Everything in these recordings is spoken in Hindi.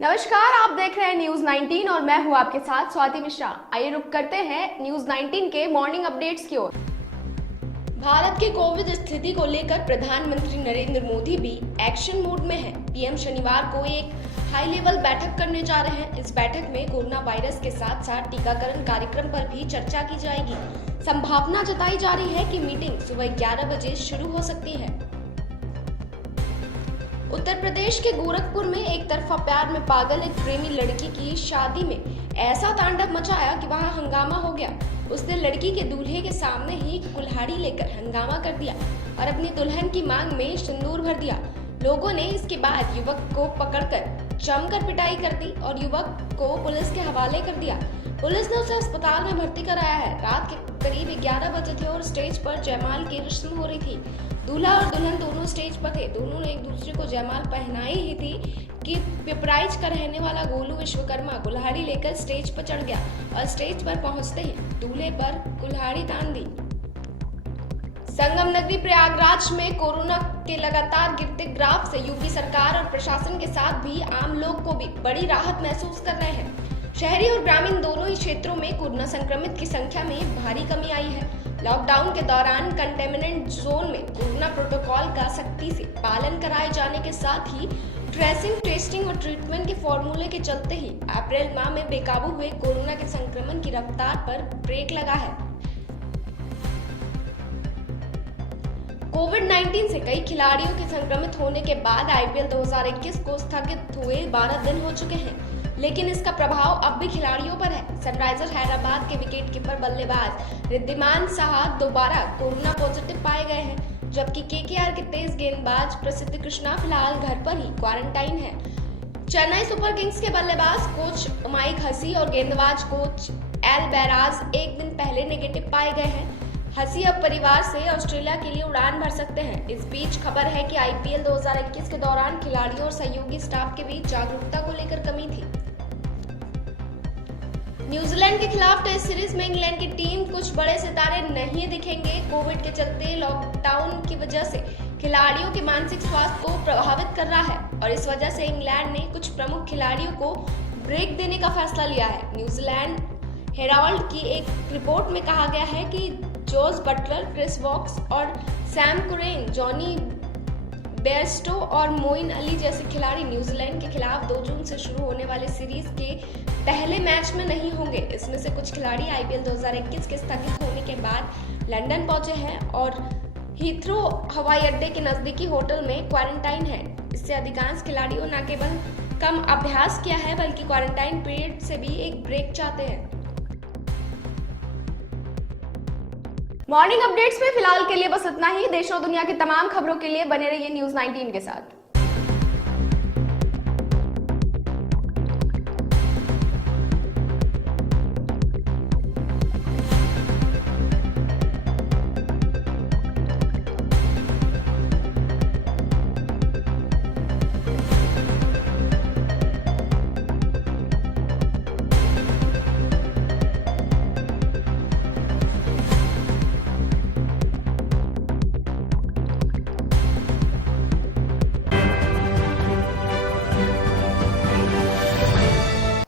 नमस्कार, आप देख रहे हैं न्यूज 19 और मैं हूं आपके साथ स्वाति मिश्रा। आइए रुक करते हैं न्यूज 19 के मॉर्निंग अपडेट्स की ओर। भारत के कोविड स्थिति को लेकर प्रधानमंत्री नरेंद्र मोदी भी एक्शन मोड में हैं। पीएम शनिवार को एक हाई लेवल बैठक करने जा रहे हैं। इस बैठक में कोरोना वायरस के साथ साथ टीकाकरण कार्यक्रम पर भी चर्चा की जाएगी। संभावना जताई जा रही है कि मीटिंग सुबह 11 बजे शुरू हो सकती है। उत्तर प्रदेश के गोरखपुर में एक तरफा प्यार में पागल एक प्रेमी लड़की की शादी में ऐसा तांडव मचाया कि वहां हंगामा हो गया। उसने लड़की के दूल्हे के सामने ही कुल्हाड़ी लेकर हंगामा कर दिया और अपनी दुल्हन की मांग में सिंदूर भर दिया। लोगों ने इसके बाद युवक को पकड़कर जमकर पिटाई कर दी और युवक को पुलिस के हवाले कर दिया। पुलिस ने उसे अस्पताल में भर्ती कराया है। रात के करीब 11 बजे थे और स्टेज पर जयमाल की रस्म हो रही थी। दूल्हा और दुल्हन दोनों स्टेज पर थे। दोनों ने एक दूसरे को जयमाल पहनाई ही थी कि पिपराइच का रहने वाला गोलू विश्वकर्मा कुल्हाड़ी लेकर स्टेज पर चढ़ गया और स्टेज पर पहुंचते ही दूल्हे पर कुल्हाड़ी तान दी। संगम नगरी प्रयागराज में कोरोना के लगातार गिरते ग्राफ से यूपी सरकार और प्रशासन के साथ भी आम लोग को भी बड़ी राहत महसूस कर रहे हैं। शहरी और ग्रामीण दोनों ही क्षेत्रों में कोरोना संक्रमित की संख्या में भारी कमी आई है। लॉकडाउन के दौरान कंटेनमेंट जोन में कोरोना प्रोटोकॉल का सख्ती से पालन कराए जाने के साथ ही ट्रेसिंग, टेस्टिंग और ट्रीटमेंट के फॉर्मूले के चलते ही अप्रैल माह में बेकाबू हुए कोरोना के संक्रमण की रफ्तार पर ब्रेक लगा है। कोविड-19 से कई खिलाड़ियों के संक्रमित होने के बाद आईपीएल 2021 को स्थगित हुए 12 दिन हो चुके हैं, लेकिन इसका प्रभाव अब भी खिलाड़ियों पर है। सनराइजर हैदराबाद के विकेटकीपर बल्लेबाज रिद्धिमान साहा दोबारा कोरोना पॉजिटिव पाए गए हैं, जबकि केकेआर के तेज गेंदबाज प्रसिद्ध कृष्णा फिलहाल घर पर ही क्वारंटाइन है। चेन्नई सुपर किंग्स के बल्लेबाज कोच माइक हसी और गेंदबाज कोच एल बैराज एक दिन पहले नेगेटिव पाए गए हैं। हसी अब परिवार से ऑस्ट्रेलिया के लिए उड़ान भर सकते हैं। इस बीच खबर है कि आईपीएल 2021 के दौरान खिलाड़ियों और सहयोगी स्टाफ के बीच जागरूकता को लेकर कमी थी। न्यूजीलैंड के खिलाफ टेस्ट सीरीज में इंग्लैंड की टीम कुछ बड़े सितारे नहीं दिखेंगे। कोविड के चलते लॉकडाउन की वजह से खिलाड़ियों के मानसिक स्वास्थ्य को प्रभावित कर रहा है और इस वजह से इंग्लैंड ने कुछ प्रमुख खिलाड़ियों को ब्रेक देने का फैसला लिया है। न्यूजीलैंड हेराल्ड की एक रिपोर्ट में कहा गया है कि जोस बटलर, क्रिस वॉक्स और सैम कुरेन, जॉनी बेयरस्टो और मोइन अली जैसे खिलाड़ी न्यूजीलैंड के खिलाफ 2 जून से शुरू होने वाले सीरीज के पहले मैच में नहीं होंगे। इसमें से कुछ खिलाड़ी आईपीएल 2021 के स्थगित होने के बाद लंदन पहुंचे हैं और हीथ्रो हवाई अड्डे के नजदीकी होटल में क्वारंटाइन है। इससे अधिकांश खिलाड़ियों न केवल कम अभ्यास किया है बल्कि क्वारंटाइन पीरियड से भी एक ब्रेक चाहते हैं। मॉर्निंग अपडेट्स में फिलहाल के लिए बस इतना ही। देश और दुनिया की तमाम खबरों के लिए बने रहिए न्यूज 19 के साथ।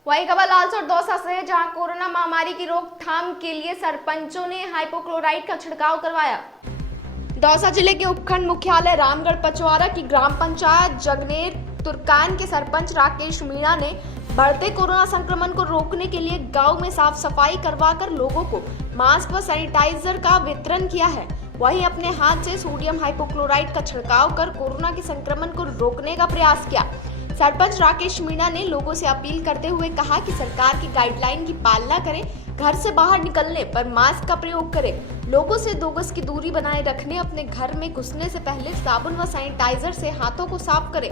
वही खबर लालसोट दौसा से, जहां कोरोना महामारी की रोकथाम के लिए सरपंचों ने हाइपोक्लोराइड का छिड़काव करवाया। दौसा जिले के उपखंड मुख्यालय रामगढ़ पचवारा की ग्राम पंचायत जगनेर तुर्कान के सरपंच राकेश मीणा ने बढ़ते कोरोना संक्रमण को रोकने के लिए गांव में साफ सफाई करवाकर लोगों को मास्क व सैनिटाइजर का वितरण किया है। वहीं अपने हाथ से सोडियम हाइपोक्लोराइड का छिड़काव कर कोरोना के संक्रमण को रोकने का प्रयास किया। सरपंच राकेश मीणा ने लोगों से अपील करते हुए कहा कि सरकार की गाइडलाइन की पालना करें, घर से बाहर निकलने पर मास्क का प्रयोग करें, लोगों से 2 गज की दूरी बनाए रखने, अपने घर में घुसने से पहले साबुन व सैनिटाइजर से हाथों को साफ करें।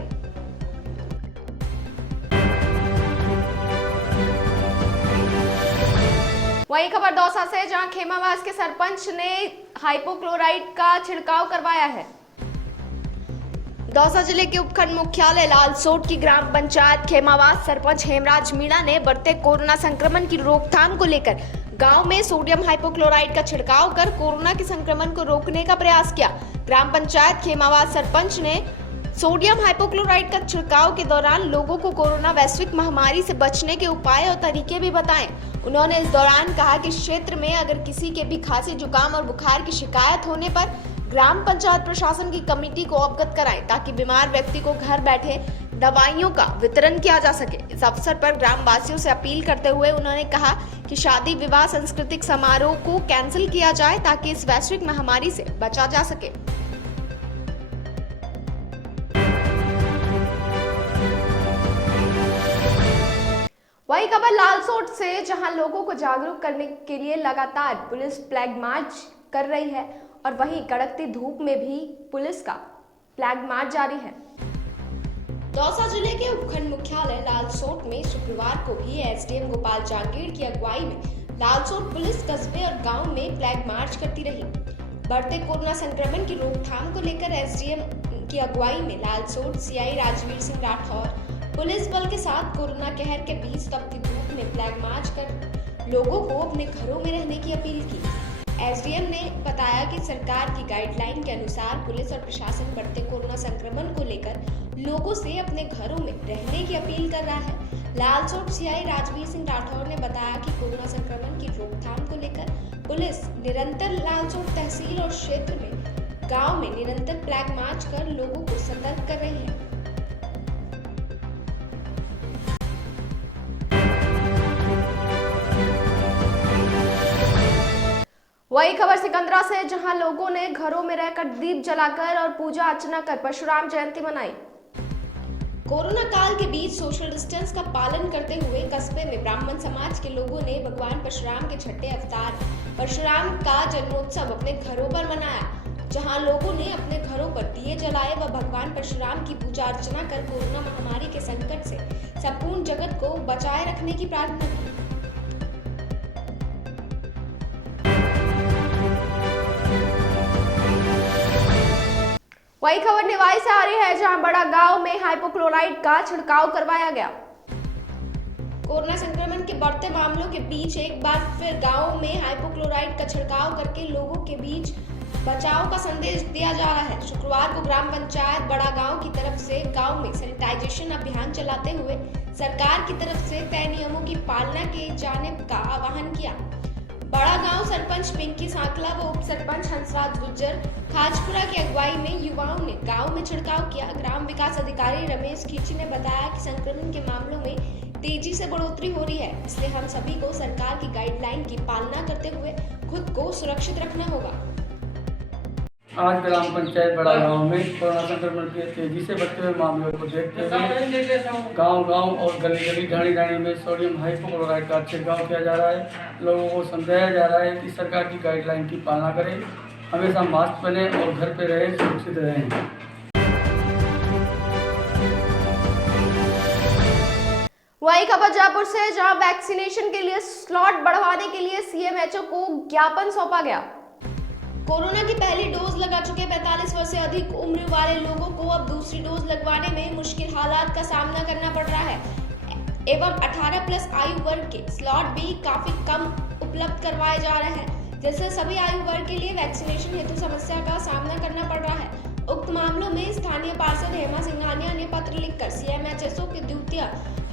वही खबर दौसा से, जहां खेमावास के सरपंच ने हाइपोक्लोराइड का छिड़काव करवाया है। दौसा जिले के उपखंड मुख्यालय लालसोट की ग्राम पंचायत खेमावास सरपंच हेमराज मीणा ने बढ़ते कोरोना संक्रमण की रोकथाम को लेकर गांव में सोडियम हाइपोक्लोराइड का छिड़काव कर कोरोना के संक्रमण को रोकने का प्रयास किया। ग्राम पंचायत खेमावास सरपंच ने सोडियम हाइपोक्लोराइट का छिड़काव के दौरान लोगों को कोरोना वैश्विक महामारी से बचने के उपाय और तरीके भी बताएं। उन्होंने इस दौरान कहा कि क्षेत्र में अगर किसी के भी खांसी, जुकाम और बुखार की शिकायत होने पर ग्राम पंचायत प्रशासन की कमेटी को अवगत कराएं, ताकि बीमार व्यक्ति को घर बैठे दवाइयों का वितरण किया जा सके। इस अवसर पर ग्राम वासियों से अपील करते हुए उन्होंने कहा कि शादी, विवाह, सांस्कृतिक समारोह को कैंसिल किया जाए, ताकि इस वैश्विक महामारी से बचा जा सके। वही खबर लालसोट से, जहां लोगों को जागरूक करने के लिए लगातार पुलिस फ्लैग मार्च कर रही है और वहीं कड़कती धूप में भी पुलिस का फ्लैग मार्च जारी है। दौसा जिले के उपखंड मुख्यालय लालसोट में शुक्रवार को भी एसडीएम गोपाल जांगीड़ की अगुवाई में लालसोट पुलिस कस्बे और गांव में फ्लैग मार्च करती रही। बढ़ते कोरोना संक्रमण की रोकथाम को लेकर एसडीएम की अगुवाई में लालसोट सीआई राजवीर सिंह राठौर पुलिस बल के साथ कोरोना कहर के बीच तपती धूप में फ्लैग मार्च कर लोगों को अपने घरों में रहने की अपील की। एसडीएम ने बताया कि सरकार की गाइडलाइन के अनुसार पुलिस और प्रशासन बढ़ते कोरोना संक्रमण को लेकर लोगों से अपने घरों में रहने की अपील कर रहा है। लालसोट सीआई राजवीर सिंह राठौर ने बताया कि कोरोना संक्रमण की रोकथाम को लेकर पुलिस निरंतर लालसोट तहसील और क्षेत्र में गाँव में निरंतर फ्लैग मार्च कर लोगों को सतर्क कर रही है। वही खबर सिकंदरा से, जहां लोगों ने घरों में रहकर दीप जलाकर और पूजा अर्चना कर परशुराम जयंती मनाई। कोरोना काल के बीच सोशल डिस्टेंस का पालन करते हुए कस्बे में ब्राह्मण समाज के लोगों ने भगवान परशुराम के छठे अवतार परशुराम का जन्मोत्सव अपने घरों पर मनाया, जहां लोगों ने अपने घरों पर दिए जलाए व भगवान परशुराम की पूजा अर्चना कर कोरोना महामारी के संकट से संपूर्ण जगत को बचाए रखने की प्रार्थना की। वही खबर निवाई से आ रही है, जहां बड़ा गांव में हाइपोक्लोराइट का छिड़काव करवाया गया। कोरोना संक्रमण के बढ़ते मामलों के बीच एक बार फिर गांव में हाइपोक्लोराइट का छिड़काव करके लोगों के बीच बचाव का संदेश दिया जा रहा है। शुक्रवार को ग्राम पंचायत बड़ा गांव की तरफ से गांव में सैनिटाइजेशन अभियान चलाते हुए सरकार की तरफ से तय नियमों की पालना किए जाने का आह्वान किया। बड़ा गांव सरपंच पिंकी सांकला व उप सरपंच हंसराज गुज्जर खाजपुरा की अगुवाई में युवाओं ने गांव में छिड़काव किया। ग्राम विकास अधिकारी रमेश खींची ने बताया कि संक्रमण के मामलों में तेजी से बढ़ोतरी हो रही है, इसलिए हम सभी को सरकार की गाइडलाइन की पालना करते हुए खुद को सुरक्षित रखना होगा। आज ग्राम पंचायत बड़ा गांव में कोरोना संक्रमण के तेजी से बढ़ते हुए मामलों को देखते हुए गांव और गली ढाणी में सोडियम हाइपोक्लोराइट का छिड़काव किया जा रहा है। लोगों को समझाया जा रहा है कि सरकार की गाइडलाइन की पालना करें, हमेशा मास्क पहने और घर पे रहें, सुरक्षित रहें। वही खबर जयपुर से, जहां वैक्सीनेशन के लिए स्लॉट बढ़वाने के लिए सीएमएचओ को ज्ञापन सौंपा गया। कोरोना की पहली डोज लगा चुके 45 वर्ष से अधिक उम्र वाले लोगों को अब दूसरी डोज लगवाने में मुश्किल हालात का सामना करना पड़ रहा है एवं 18+ आयु वर्ग के स्लॉट भी काफी कम उपलब्ध करवाए जा रहे हैं, जिससे सभी आयु वर्ग के लिए वैक्सीनेशन हेतु समस्या का सामना करना पड़ रहा है। उक्त मामलों में स्थानीय पार्षद हेमा सिंघानिया ने पत्र लिखकर सीएमएचओ के द्वितीय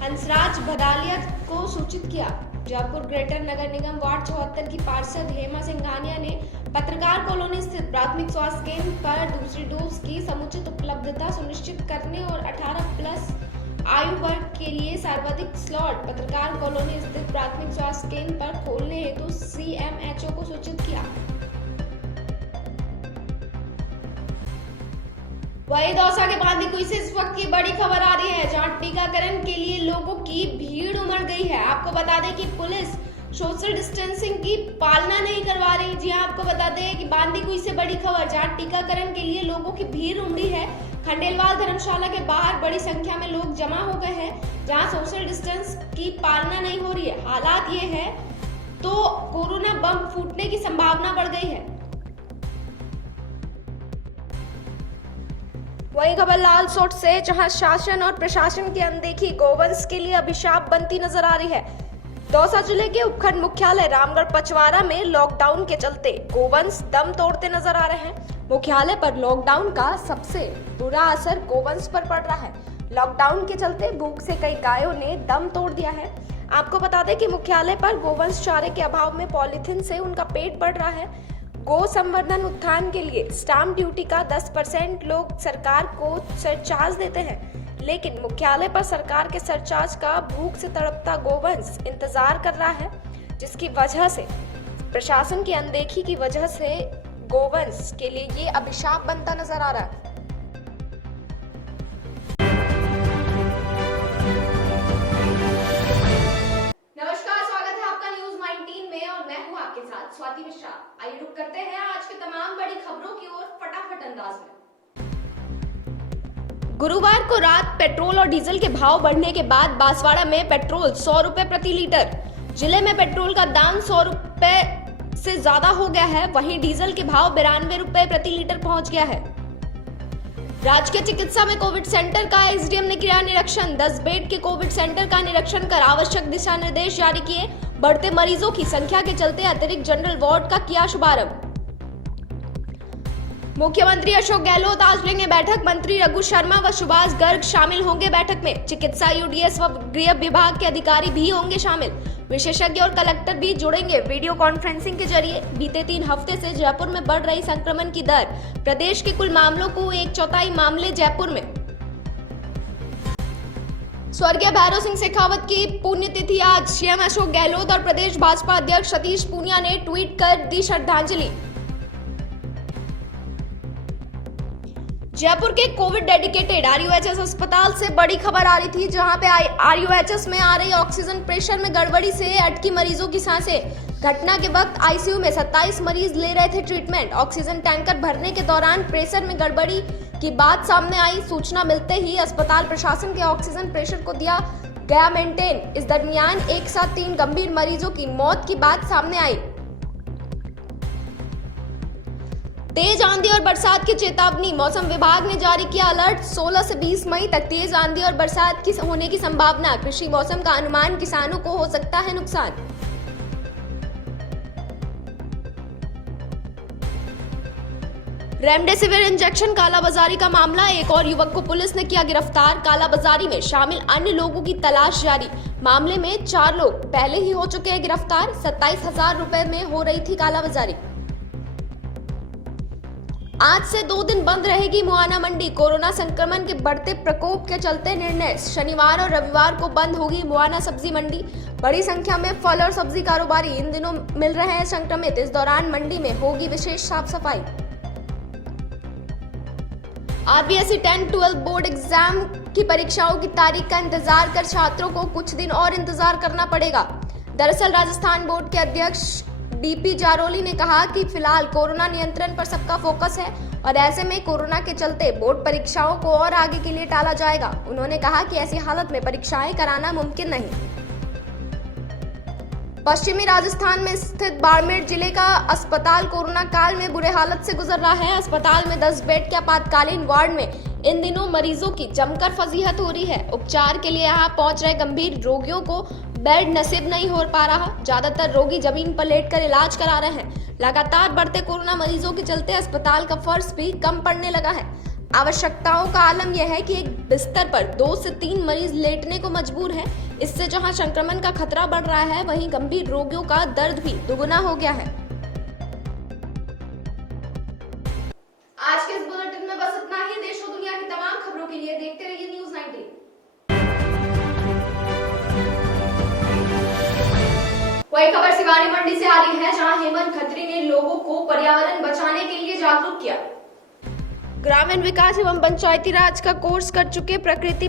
हंसराज भदालिया को सूचित किया। जयपुर ग्रेटर नगर निगम वार्ड 74 की पार्षद हेमा सिंघानिया ने पत्रकार कॉलोनी स्थित प्राथमिक स्वास्थ्य केंद्र पर दूसरी डोज की समुचित उपलब्धता सुनिश्चित करने और 18+ आयु वर्ग के लिए सर्वाधिक स्लॉट पत्रकार कॉलोनी स्थित प्राथमिक स्वास्थ्य केंद्र पर खोलने हेतु सीएमएचओ को सूचित किया। वही दौसा के बांदीकुई से इस वक्त की बड़ी खबर आ रही है, जहां टीकाकरण के लिए लोगों की भीड़ उमड़ गई है। आपको बता दें कि पुलिस सोशल डिस्टेंसिंग की पालना नहीं करवा रही। जी हां, आपको बता दें कि बांदीकुई से बड़ी खबर, जहां टीकाकरण के लिए लोगों की भीड़ उमड़ी है। खंडेलवाल धर्मशाला के बाहर बड़ी संख्या में लोग जमा हो गए हैं, जहां सोशल डिस्टेंस की पालना नहीं हो रही है। हालात ये है तो कोरोना बम फूटने की संभावना बढ़ गई है। वही खबर लालसोट से, जहां शासन और प्रशासन की अनदेखी गोवंश के लिए अभिशाप बनती नजर आ रही है। दौसा जिले के उपखंड मुख्यालय रामगढ़ पचवारा में लॉकडाउन के चलते गोवंश दम तोड़ते नजर आ रहे हैं। मुख्यालय पर लॉकडाउन का सबसे बुरा असर गोवंश पर पड़ रहा है। लॉकडाउन के चलते भूख से कई गायों ने दम तोड़ दिया है। आपको बता दें कि मुख्यालय पर गोवंश चारे के अभाव में पॉलीथिन से उनका पेट बढ़ रहा है। गो संवर्धन उत्थान के लिए स्टाम्प ड्यूटी का 10% लोग सरकार को सरचार्ज देते हैं, लेकिन मुख्यालय पर सरकार के सरचार्ज का भूख से तड़पता गोवंश इंतजार कर रहा है, जिसकी वजह से प्रशासन की अनदेखी की वजह से गोवंश के लिए ये अभिशाप बनता नजर आ रहा है। नमस्कार, स्वागत है आपका न्यूज 19 में और मैं हूं आपके साथ स्वाति मिश्रा। आइए रुक करते हैं आज के तमाम बड़ी खबरों की ओर फटाफट अंदाज में। गुरुवार को रात पेट्रोल और डीजल के भाव बढ़ने के बाद बांसवाड़ा में पेट्रोल 100 रुपए प्रति लीटर, जिले में पेट्रोल का दाम 100 रुपए से ज्यादा हो गया है। वहीं डीजल के भाव 92 रुपए प्रति लीटर पहुंच गया है। राजकीय चिकित्सा में कोविड सेंटर का एसडीएम ने किया निरीक्षण। 10 बेड के कोविड सेंटर का निरीक्षण कर आवश्यक दिशा निर्देश जारी किए। बढ़ते मरीजों की संख्या के चलते अतिरिक्त जनरल वार्ड का किया शुभारंभ। मुख्यमंत्री अशोक गहलोत आज लेंगे बैठक। मंत्री रघु शर्मा व सुभाष गर्ग शामिल होंगे बैठक में। चिकित्सा, यूडीएस व गृह विभाग के अधिकारी भी होंगे शामिल। विशेषज्ञ और कलेक्टर भी जुड़ेंगे वीडियो कॉन्फ्रेंसिंग के जरिए। बीते 3 हफ्ते से जयपुर में बढ़ रही संक्रमण की दर, प्रदेश के कुल मामलों को 1/4 मामले जयपुर में। स्वर्गीय भैरव सिंह शेखावत की पुण्यतिथि आज। सीएम अशोक गहलोत और प्रदेश भाजपा अध्यक्ष सतीश पूनिया ने ट्वीट कर दी श्रद्धांजलि। जयपुर के कोविड डेडिकेटेड आरयूएचएस अस्पताल से बड़ी खबर आ रही थी, जहां पे आरयूएचएस में आ रही ऑक्सीजन प्रेशर में गड़बड़ी से अटकी मरीजों की सांसें। घटना के वक्त आईसीयू में 27 मरीज ले रहे थे ट्रीटमेंट। ऑक्सीजन टैंकर भरने के दौरान प्रेशर में गड़बड़ी की बात सामने आई। सूचना मिलते ही अस्पताल प्रशासन के ऑक्सीजन प्रेशर को दिया गया मेंटेन। इस दरमियान एक साथ 3 गंभीर मरीजों की मौत की बात सामने आई। तेज आंधी और बरसात की चेतावनी, मौसम विभाग ने जारी किया अलर्ट। 16 से 20 मई तक तेज आंधी और बरसात की होने की संभावना। कृषि मौसम का अनुमान, किसानों को हो सकता है नुकसान। रेमडेसिविर इंजेक्शन कालाबाजारी का मामला, एक और युवक को पुलिस ने किया गिरफ्तार। कालाबाजारी में शामिल अन्य लोगों की तलाश जारी। मामले में 4 लोग पहले ही हो चुके हैं गिरफ्तार। 27,000 रुपए में हो रही थी कालाबाजारी। आज से 2 दिन बंद रहेगी मुआना मंडी। कोरोना संक्रमण के बढ़ते प्रकोप के चलते निर्णय। शनिवार और रविवार को बंद होगी मुआना सब्जी मंडी। बड़ी संख्या में फल और सब्जी कारोबारी इन दिनों मिल रहे हैं संक्रमित। इस दौरान मंडी में होगी विशेष साफ सफाई। आरबीएसई 10-12 बोर्ड एग्जाम की परीक्षाओं की तारीख का इंतजार कर छात्रों को कुछ दिन और इंतजार करना पड़ेगा। दरअसल राजस्थान बोर्ड के अध्यक्ष डीपी जारोली ने कहा कि फिलहाल कोरोना नियंत्रण पर सबका फोकस है और ऐसे में कोरोना के चलते बोर्ड परीक्षाओं को और आगे के लिए टाला जाएगा। उन्होंने कहा कि ऐसी हालत में परीक्षाएं कराना मुमकिन नहीं। पश्चिमी राजस्थान में स्थित बाड़मेर जिले का अस्पताल कोरोना काल में बुरे हालत से गुजर रहा है। अस्पताल में 10 बेड के आपातकालीन वार्ड में इन दिनों मरीजों की जमकर फजीहत हो रही है। उपचार के लिए यहाँ पहुंच रहे गंभीर रोगियों को बेड नसीब नहीं हो पा रहा। ज्यादातर रोगी जमीन पर लेटकर इलाज करा रहे हैं। लगातार बढ़ते कोरोना मरीजों के चलते अस्पताल का फर्श भी कम पड़ने लगा है। आवश्यकताओं का आलम यह है कि एक बिस्तर पर 2 से 3 मरीज लेटने को मजबूर है। इससे जहां संक्रमण का खतरा बढ़ रहा है, वहीं गंभीर रोगियों का दर्द भी दुगुना हो गया है। आज के इस बुलेटिन में बस इतना ही। देश और दुनिया की तमाम खबरों के लिए देखते रहिए न्यूज 19। वही खबर सिवानी मंडी से आ रही है, जहां हेमंत खत्री ने लोगों को पर्यावरण बचाने के लिए जागरूक किया। ग्रामीण विकास एवं पंचायती राज का कोर्स कर चुके प्रकृति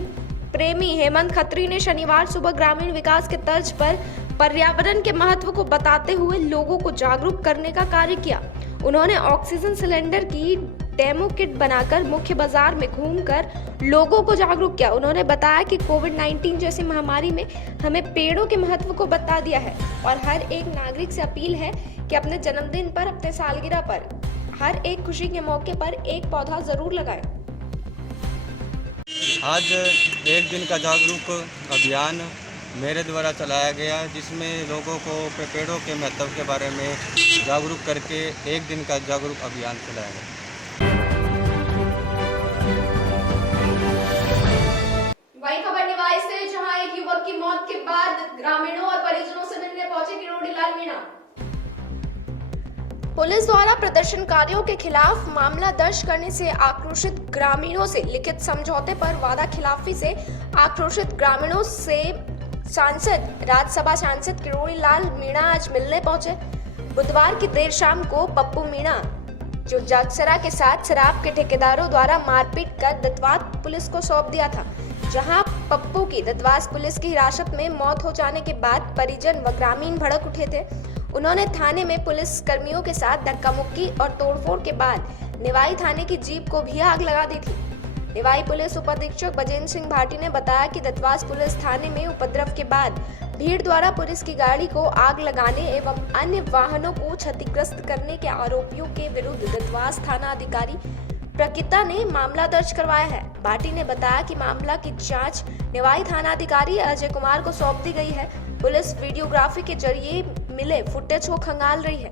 प्रेमी हेमंत खत्री ने शनिवार सुबह ग्रामीण विकास के तर्ज पर पर्यावरण के महत्व को बताते हुए लोगों को जागरूक करने का कार्य किया। उन्होंने ऑक्सीजन सिलेंडर की डेमो किट बनाकर मुख्य बाजार में घूमकर लोगों को जागरूक किया। उन्होंने बताया कि कोविड-19 जैसी महामारी में हमें पेड़ों के महत्व को बता दिया है और हर एक नागरिक से अपील है कि अपने जन्मदिन पर, अपने सालगिरह पर, हर एक खुशी के मौके पर एक पौधा जरूर लगाएं। आज एक दिन का जागरूक अभियान मेरे द्वारा चलाया गया, जिसमें लोगों को पेड़ों के महत्व के बारे में जागरूक करके एक दिन का जागरूक अभियान चलाया गया। पुलिस द्वारा प्रदर्शनकारियों के खिलाफ मामला दर्ज करने से आक्रोशित ग्रामीणों से लिखित समझौते पर वादा खिलाफी से आक्रोशित ग्रामीणों से राज्यसभा सांसद किरोड़ी लाल मीणा आज मिलने पहुंचे। बुधवार की देर शाम को पप्पू मीणा, जो जगसरा के साथ शराब के ठेकेदारों द्वारा मारपीट कर दत्वास पुलिस को सौंप दिया था, जहां पप्पू की दत्वास पुलिस की हिरासत में मौत हो जाने के बाद परिजन व ग्रामीण भड़क उठे थे। उन्होंने थाने में पुलिस कर्मियों के साथ धक्का मुक्की और तोड़फोड़ के बाद निवाई थाने की जीप को भी आग लगा दी थी। निवाई पुलिस उपाधीक्षक बजेंद्र सिंह भाटी ने बताया कि दत्वास पुलिस थाने में उपद्रव के बाद भीड़ द्वारा पुलिस की गाड़ी को आग लगाने एवं अन्य वाहनों को क्षतिग्रस्त करने के आरोपियों के विरुद्ध दत्वास थाना अधिकारी प्रकिता ने मामला दर्ज करवाया है। भाटी ने बताया कि मामला की जांच निवाई थानाधिकारी अजय कुमार को सौंप दी गई है। पुलिस वीडियोग्राफी के जरिए मिले फुटेज को खंगाल रही है।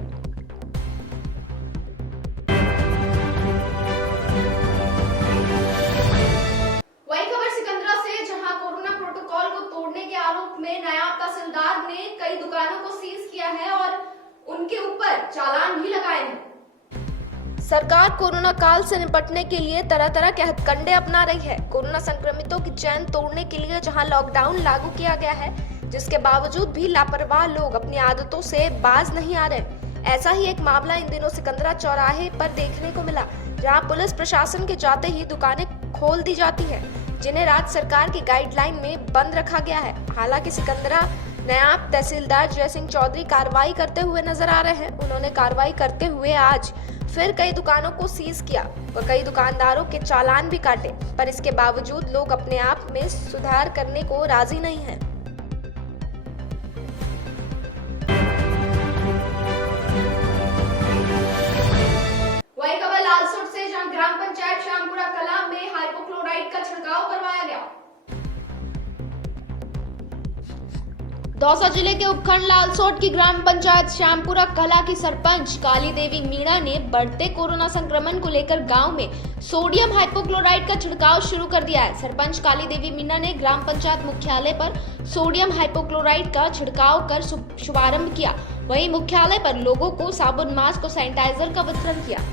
वही खबर सिकंदरा से, जहां कोरोना प्रोटोकॉल को तोड़ने के आरोप में नायब तहसीलदार ने कई दुकानों को सीज किया है और उनके ऊपर चालान भी लगाए हैं। सरकार कोरोना काल से निपटने के लिए तरह तरह के हथकंडे अपना रही है। कोरोना संक्रमितों की चैन तोड़ने के लिए जहां लॉकडाउन लागू किया गया है, जिसके बावजूद भी लापरवाह लोग अपनी आदतों से बाज नहीं आ रहे। ऐसा ही एक मामला इन दिनों सिकंदरा चौराहे पर देखने को मिला, जहां पुलिस प्रशासन के जाते ही दुकानें खोल दी जाती है, जिन्हें राज्य सरकार की गाइडलाइन में बंद रखा गया है। हालांकि सिकंदरा नायब तहसीलदार जय सिंह चौधरी कार्रवाई करते हुए नजर आ रहे हैं। उन्होंने कार्रवाई करते हुए आज फिर कई दुकानों को सीज किया व कई दुकानदारों के चालान भी काटे, पर इसके बावजूद लोग अपने आप में सुधार करने को राजी नहीं हैं। वही खबर लालसोट से, जहां ग्राम पंचायत श्यामपुरा कला में हाइपोक्लोराइड का छिड़काव करवाया गया। दौसा जिले के उपखंड लालसोट की ग्राम पंचायत श्यामपुरा कला की सरपंच काली देवी मीणा ने बढ़ते कोरोना संक्रमण को लेकर गांव में सोडियम हाइपोक्लोराइड का छिड़काव शुरू कर दिया है। सरपंच काली देवी मीणा ने ग्राम पंचायत मुख्यालय पर सोडियम हाइपोक्लोराइड का छिड़काव कर शुभारंभ किया। वहीं मुख्यालय पर लोगों को साबुन, मास्क और सैनिटाइजर का वितरण किया।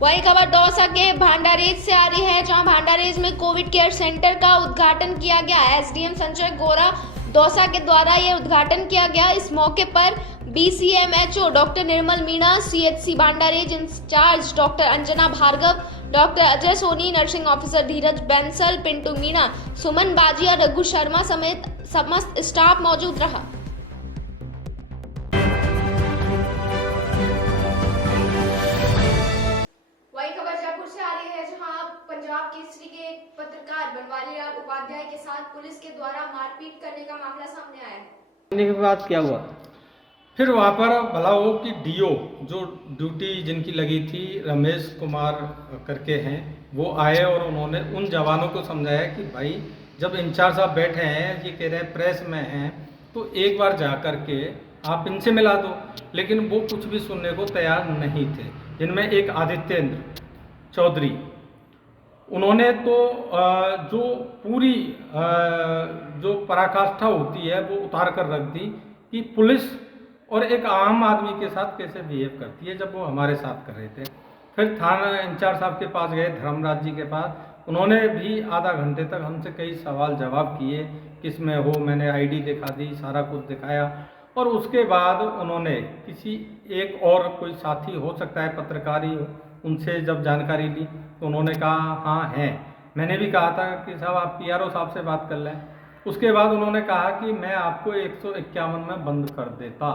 वही खबर दौसा के भांडारेज से आ रही है, जहां भांडारेज में कोविड केयर सेंटर का उद्घाटन किया गया। एसडीएम संजय गोरा दौसा के द्वारा यह उद्घाटन किया गया। इस मौके पर BCMHO doctor Nirmal Meena, CHC Bhandarej in charge doctor Anjana Bhargav, doctor Ajay Soni, nursing officer Dheeraj Bansal, Pintu Meena, Suman Bajiya, Raghu Sharma समेत समस्त स्टाफ मौजूद रहा। पंजाब केसरी के पत्रकार बनवारी लाल उपाध्याय के साथ पुलिस के द्वारा मारपीट करने का मामला सामने आया है। के बाद क्या हुआ? फिर वहाँ पर भला हो कि डीओ जो ड्यूटी जिनकी लगी थी, रमेश कुमार करके हैं, वो आए और उन्होंने उन जवानों को समझाया कि भाई जब इंचार्ज साहब बैठे हैं, ये कह रहे हैं प्रेस में हैं, तो एक बार जा कर के आप इनसे मिला दो। लेकिन वो कुछ भी सुनने को तैयार नहीं थे। जिनमें एक आदित्येंद्र चौधरी, उन्होंने तो जो पूरी जो पराकाष्ठा होती है वो उतार कर रख दी कि पुलिस और एक आम आदमी के साथ कैसे बिहेव करती है, जब वो हमारे साथ कर रहे थे। फिर थाना इंचार्ज साहब के पास गए, धर्मराज जी के पास। उन्होंने भी आधा घंटे तक हमसे कई सवाल जवाब किए, किस में हो, मैंने आईडी दिखा दी, सारा कुछ दिखाया। और उसके बाद उन्होंने किसी एक और कोई साथी हो सकता है पत्रकार ही हो, उनसे जब जानकारी ली तो उन्होंने कहा हाँ हैं। मैंने भी कहा था कि साहब आप पीआरओ साहब से बात कर लें। उसके बाद उन्होंने कहा कि मैं आपको 151 में बंद कर देता।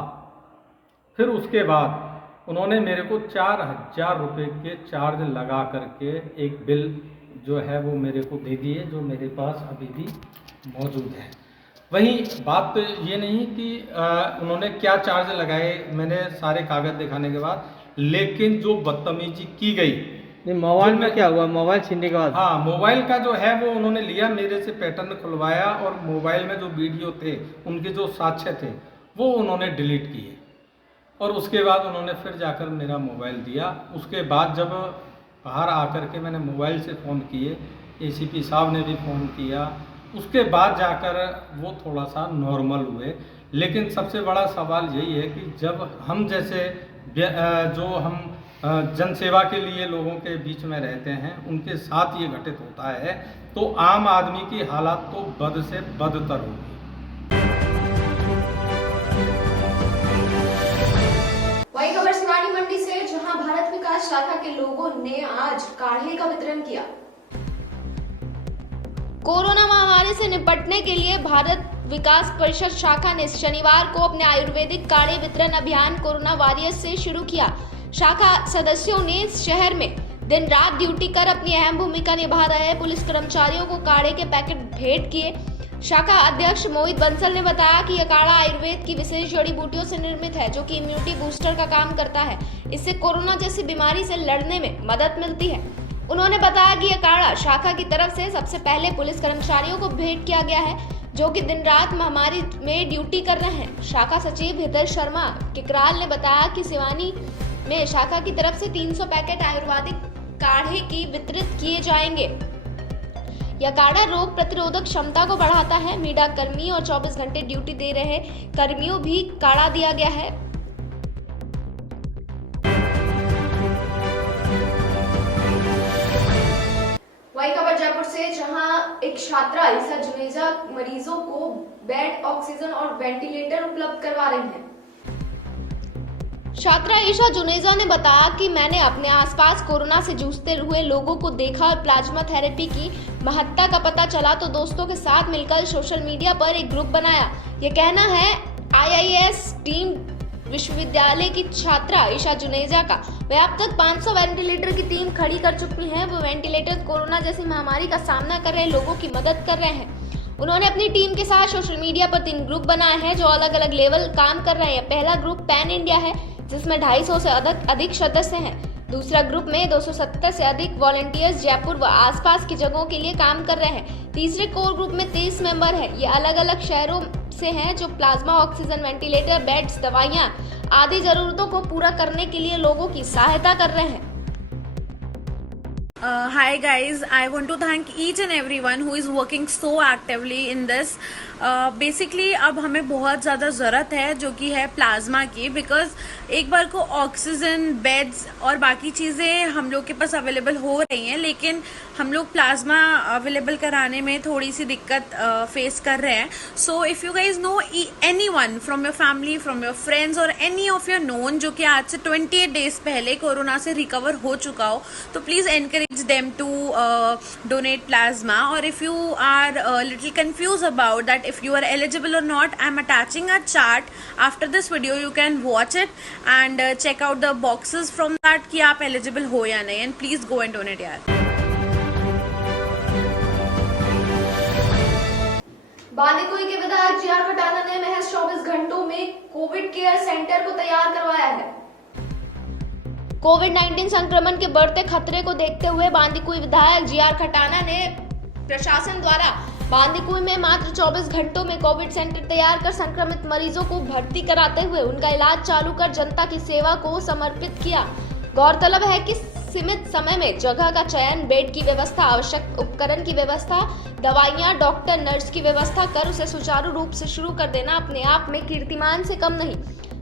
फिर उसके बाद उन्होंने मेरे को 4000 रुपये के चार्ज लगा करके एक बिल जो है वो मेरे को दे दिए, जो मेरे पास अभी भी मौजूद है। वहीं बात तो ये नहीं कि उन्होंने क्या चार्ज लगाए, मैंने सारे कागज़ दिखाने के बाद, लेकिन जो बदतमीजी की गई। मोबाइल में क्या हुआ? मोबाइल छीनने के बाद? हाँ, मोबाइल का जो है वो उन्होंने लिया, मेरे से पैटर्न खुलवाया और मोबाइल में जो वीडियो थे, उनके जो साक्ष्य थे, वो उन्होंने डिलीट किए। और उसके बाद उन्होंने फिर जाकर मेरा मोबाइल दिया। उसके बाद जब बाहर आकर के मैंने मोबाइल से फ़ोन किए, एसीपी साहब ने भी फ़ोन किया, उसके बाद जाकर वो थोड़ा सा नॉर्मल हुए। लेकिन सबसे बड़ा सवाल यही है कि जब हम जैसे जो हम जनसेवा के लिए लोगों के बीच में रहते हैं उनके साथ ये घटित होता है तो आम आदमी की हालत तो बद से बदतर होगी। वही खबर सिवानी मंडी से, जहां भारत विकास शाखा के लोगों ने आज काढ़े का वितरण किया। कोरोना महामारी से निपटने के लिए भारत विकास परिषद शाखा ने शनिवार को अपने आयुर्वेदिक काढ़े वितरण अभियान कोरोना वॉरियर्स से शुरू किया। शाखा सदस्यों ने शहर में दिन रात ड्यूटी कर अपनी अहम भूमिका निभा रहे पुलिस कर्मचारियों को काढ़े के पैकेट भेंट किए। शाखा अध्यक्ष मोहित बंसल ने बताया कि यह काढ़ा आयुर्वेद की विशेष जड़ी बूटियों से निर्मित है, जो कि इम्यूनिटी बूस्टर का काम करता है। इससे कोरोना जैसी बीमारी से लड़ने में मदद मिलती है। उन्होंने बताया कि यह काढ़ा शाखा की तरफ से सबसे पहले पुलिस कर्मचारियों को भेंट किया गया है, जो कि दिन रात महामारी में ड्यूटी कर रहे हैं। शाखा सचिव हृदय शर्मा किकराल ने बताया कि सिवानी में शाखा की तरफ से 300 पैकेट आयुर्वेदिक काढ़े की वितरित किए जाएंगे। यह काढ़ा रोग प्रतिरोधक क्षमता को बढ़ाता है। मीडिया कर्मी और 24 घंटे ड्यूटी दे रहे कर्मियों भी काढ़ा दिया गया है। वही खबर जयपुर से, जहां एक छात्रा ईसा जुनेजा मरीजों को बेड, ऑक्सीजन और वेंटिलेटर उपलब्ध करवा रही है। छात्रा ईशा जुनेजा ने बताया कि मैंने अपने आसपास कोरोना से जूझते हुए लोगों को देखा और प्लाज्मा थेरेपी की महत्ता का पता चला तो दोस्तों के साथ मिलकर सोशल मीडिया पर एक ग्रुप बनाया। ये कहना है IIS टीम विश्वविद्यालय की छात्रा ईशा जुनेजा का। वह अब तक 500 वेंटिलेटर की टीम खड़ी कर चुकी है। वो वेंटिलेटर कोरोना जैसी महामारी का सामना कर रहे लोगों की मदद कर रहे हैं। उन्होंने अपनी टीम के साथ सोशल मीडिया पर 3 ग्रुप बनाए हैं जो अलग अलग लेवल काम कर रहे हैं। पहला ग्रुप पैन इंडिया है, जिसमें 250 से अधिक सदस्य हैं। दूसरा ग्रुप में 270 से अधिक वॉलंटियर्स जयपुर व आसपास की जगहों के लिए काम कर रहे हैं। तीसरे कोर ग्रुप में 30 मेंबर हैं। ये अलग अलग शहरों से हैं जो प्लाज्मा, ऑक्सीजन, वेंटिलेटर, बेड्स, दवाइयां आदि जरूरतों को पूरा करने के लिए लोगों की सहायता कर रहे हैं। Hi guys, I want to thank each and everyone who is working so actively in this. Basically अब हमें बहुत ज़्यादा ज़रूरत है जो कि है प्लाज्मा की, बिकॉज एक बार को ऑक्सीजन, बेड्स और बाकी चीज़ें हम लोग के पास अवेलेबल हो रही हैं, लेकिन हम लोग प्लाज्मा अवेलेबल कराने में थोड़ी सी दिक्कत फेस कर रहे हैं। So if you guys no anyone from your family, from your friends और एनी ऑफ योर नोन जो कि आज से 28 डेज पहले कोरोना से रिकवर हो चुका हो, तो please encourage them to donate plasma. Or if you are a little confused about that if you are eligible or not, I'm attaching a chart after this video. You can watch it and check out the boxes from that कि आप eligible हो या नहीं, and please go and donate यार। बांदीकुई के विधायक GR खटाना ने महज 24 घंटों में कोविड केयर सेंटर को तैयार करवाया है। कोविड-19 संक्रमण के बढ़ते खतरे को देखते हुए बांदीकुई विधायक GR खटाना ने प्रशासन द्वारा बांदीकुई में मात्र 24 घंटों में कोविड सेंटर तैयार कर संक्रमित मरीजों को भर्ती कराते हुए उनका इलाज चालू कर जनता की सेवा को समर्पित किया। गौरतलब है कि सीमित समय में जगह का चयन, बेड की व्यवस्था, आवश्यक उपकरण की व्यवस्था, दवाइयां, डॉक्टर, नर्स की व्यवस्था कर उसे सुचारू रूप से शुरू कर देना अपने आप में कीर्तिमान से कम नहीं।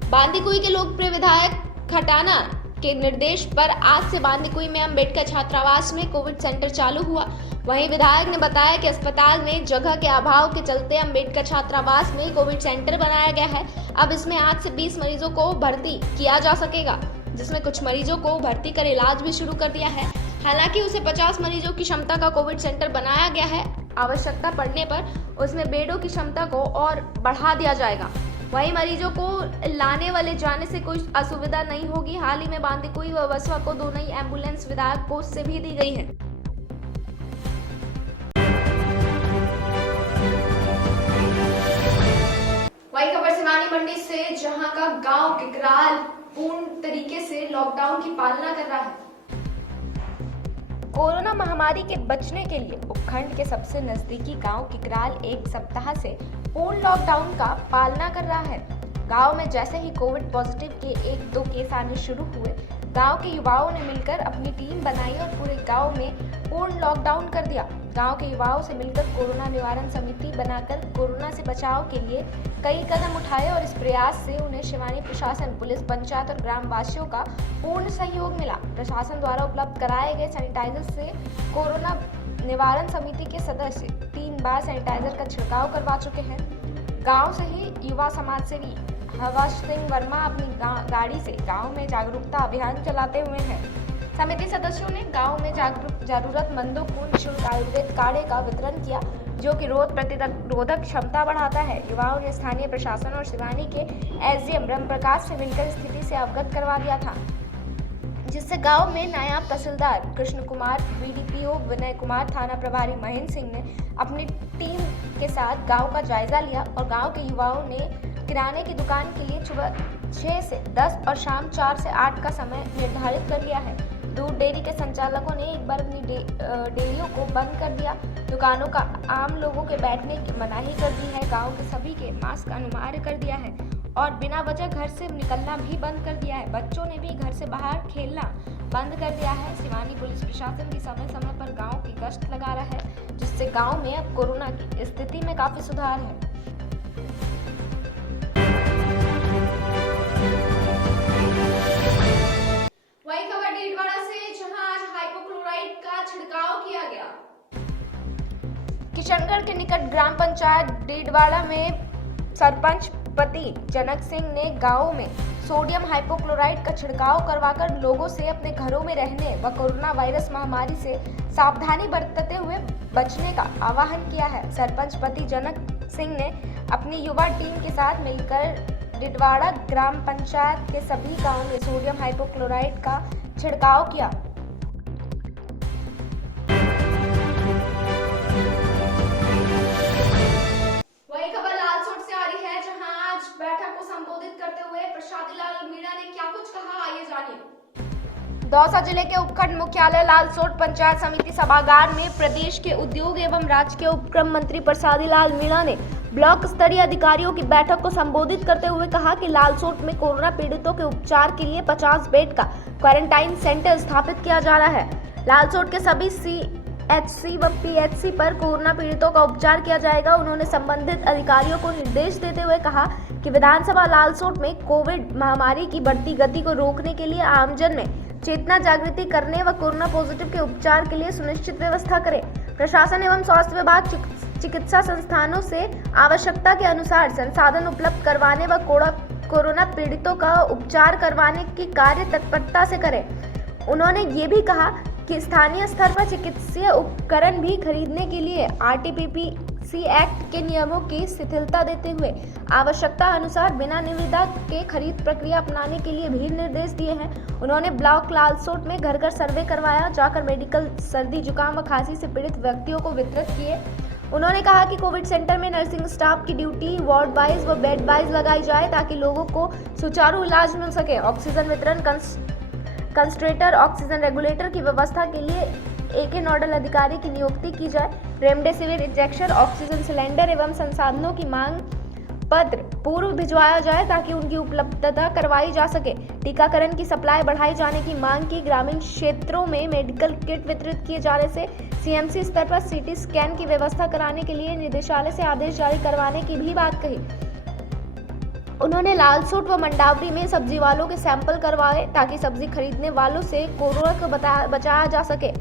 बांदीकुई के लोकप्रिय विधायक खटाना के निर्देश पर आज से बांदीकुई में अम्बेडकर छात्रावास में कोविड सेंटर चालू हुआ। वहीं विधायक ने बताया कि अस्पताल में जगह के अभाव के चलते अम्बेडकर छात्रावास में कोविड सेंटर बनाया गया है। अब इसमें आज से 20 मरीजों को भर्ती किया जा सकेगा, जिसमें कुछ मरीजों को भर्ती कर इलाज भी शुरू कर दिया है। हालांकि उसे 50 मरीजों की क्षमता का कोविड सेंटर बनाया गया है। आवश्यकता पड़ने पर उसमें बेडों की क्षमता को और बढ़ा दिया जाएगा। वहीं मरीजों को लाने वाले जाने से कोई असुविधा नहीं होगी। हाल ही में बांदीकुई व बसवा को 2 नई एम्बुलेंस विधायक कोष से भी दी गई हैं। वही खबर सिवानी मंडी से, जहां का गांव किकराल पूर्ण तरीके से लॉकडाउन की पालना कर रहा है। कोरोना महामारी के बचने के लिए उपखंड के सबसे नजदीकी गांव किकराल एक सप्ताह से पूर्ण लॉकडाउन का पालना कर रहा है। गांव में जैसे ही कोविड पॉजिटिव के 1-2 केस आने शुरू हुए, गांव के युवाओं ने मिलकर अपनी टीम बनाई और पूरे गांव में पूर्ण लॉकडाउन कर दिया। गांव के युवाओं से मिलकर कोरोना निवारण समिति बनाकर कोरोना से बचाव के लिए कई कदम उठाए और इस प्रयास से उन्हें शिवानी प्रशासन, पुलिस, पंचायत और ग्रामवासियों का पूर्ण सहयोग मिला। प्रशासन द्वारा उपलब्ध कराए गए सैनिटाइजर से कोरोना निवारण समिति के सदस्य 3 बार सैनिटाइजर का छिड़काव करवा चुके हैं। गांव से ही युवा समाज सेवी हवा सिंह वर्मा अपनी गाड़ी से गांव में जागरूकता अभियान चलाते हुए हैं। समिति सदस्यों ने गांव में जरूरतमंदों को निःशुल्क आयुर्वेद काढ़े का वितरण किया, जो कि रोग प्रतिरोधक क्षमता बढ़ाता है। युवाओं ने स्थानीय प्रशासन और शिवानी के एसडीएम ब्रह्म प्रकाश से मिलकर स्थिति से अवगत करवा दिया था, जिससे गांव में नायब तहसीलदार कृष्ण कुमार, बीडीपीओ विनय कुमार, थाना प्रभारी महेंद्र सिंह ने अपनी टीम के साथ गांव का जायजा लिया और गांव के युवाओं ने किराने की दुकान के लिए सुबह 6 से 10 और शाम 4 से 8 का समय निर्धारित कर लिया है। दूध डेयरी के संचालकों ने एक बार अपनी डेयरियों को बंद कर दिया। दुकानों का आम लोगों के बैठने की मनाही कर दी है। गांव के सभी के मास्क अनिवार्य कर दिया है और बिना वजह घर से निकलना भी बंद कर दिया है। बच्चों ने भी घर से बाहर खेलना बंद कर दिया है। शिवानी पुलिस प्रशासन भी समय समय पर गांव की गश्त लगा रहा है, जिससे गांव में अब कोरोना की स्थिति में काफी सुधार है। वही खबर डीडवाड़ा से, जहां आज हाइपोक्लोराइड का छिड़काव किया गया। किशनगढ़ के निकट ग्राम पंचायत डीडवाड़ा में सरपंच पति जनक सिंह ने गांव में सोडियम हाइपोक्लोराइड का छिड़काव करवाकर लोगों से अपने घरों में रहने व कोरोना वायरस महामारी से सावधानी बरतते हुए बचने का आह्वान किया है। सरपंच पति जनक सिंह ने अपनी युवा टीम के साथ मिलकर डीडवाड़ा ग्राम पंचायत के सभी गांवों में सोडियम हाइपोक्लोराइड का छिड़काव किया। वही खबर लालसोट से आ रही है, जहां आज बैठक को संबोधित करते हुए प्रसादी लाल मीणा ने क्या कुछ कहा, आइए जानिए। दौसा जिले के उपखंड मुख्यालय लालसोट पंचायत समिति सभागार में प्रदेश के उद्योग एवं राज्य के उपक्रम मंत्री प्रसादी लाल मीणा ने ब्लॉक स्तरीय अधिकारियों की बैठक को संबोधित करते हुए कहा कि लालसोट में कोरोना पीड़ितों के उपचार के लिए 50 बेड का क्वारंटाइन सेंटर स्थापित किया जा रहा है। लालसोट के सभी CHC व PHC पर कोरोना पीड़ितों का उपचार किया जाएगा। उन्होंने संबंधित अधिकारियों को निर्देश देते हुए कहा कि विधानसभा लालसोट में कोविड महामारी की बढ़ती गति को रोकने के लिए आमजन में चेतना जागृति करने व कोरोना पॉजिटिव के उपचार के लिए सुनिश्चित व्यवस्था करें। प्रशासन एवं स्वास्थ्य विभाग चिकित्सा संस्थानों से आवश्यकता के अनुसार संसाधन उपलब्ध करवाने व कोरोना पीड़ितों का उपचार करवाने की कार्य तत्परता से करें। उन्होंने ये भी कहा कि स्थानीय स्तर पर चिकित्सीय उपकरण भी खरीदने के लिए RTPC एक्ट के नियमों की शिथिलता देते हुए आवश्यकता अनुसार बिना निविदा के खरीद प्रक्रिया अपनाने के लिए भी निर्देश दिए हैं। उन्होंने ब्लॉक लालसोट में घर घर सर्वे करवाया, जाकर मेडिकल सर्दी जुकाम व खांसी से पीड़ित व्यक्तियों को वितरित किए। उन्होंने कहा कि कोविड सेंटर में नर्सिंग स्टाफ की ड्यूटी वार्ड वाइज व बेड वाइज लगाई जाए ताकि लोगों को सुचारू इलाज मिल सके। ऑक्सीजन वितरण, कंसंट्रेटर, ऑक्सीजन रेगुलेटर की व्यवस्था के लिए एक नोडल अधिकारी की नियुक्ति की जाए। रेमडेसिविर इंजेक्शन, ऑक्सीजन सिलेंडर एवं संसाधनों की मांग पत्र पूर्व भिजवाया जाए ताकि उनकी उपलब्धता करवाई जा सके। टीकाकरण की सप्लाई बढ़ाई जाने की मांग की। ग्रामीण क्षेत्रों में मेडिकल किट वितरित किए जाने से CMC स्तर पर CT स्कैन की व्यवस्था कराने के लिए निदेशालय से आदेश जारी करवाने की भी बात कही। उन्होंने लालसोट व मंडावरी में सब्जी वालों के सैंपल करवाए ताकि सब्जी खरीदने वालों से कोरोना को बचाया जा सके।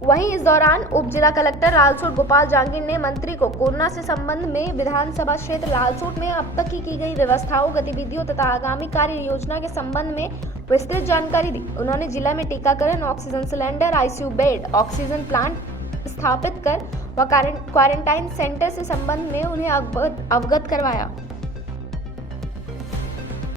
वहीं इस दौरान उप जिला कलेक्टर लालसोट गोपाल जहांगीर ने मंत्री को कोरोना से संबंध में विधानसभा क्षेत्र लालसोट में अब तक की गई व्यवस्थाओं, गतिविधियों तथा आगामी कार्य योजना के संबंध में विस्तृत जानकारी दी। उन्होंने जिला में टीकाकरण, oxygen cylinder, ICU bed, oxygen plant स्थापित कर व क्वारंटाइन सेंटर से संबंध में उन्हें अवगत करवाया।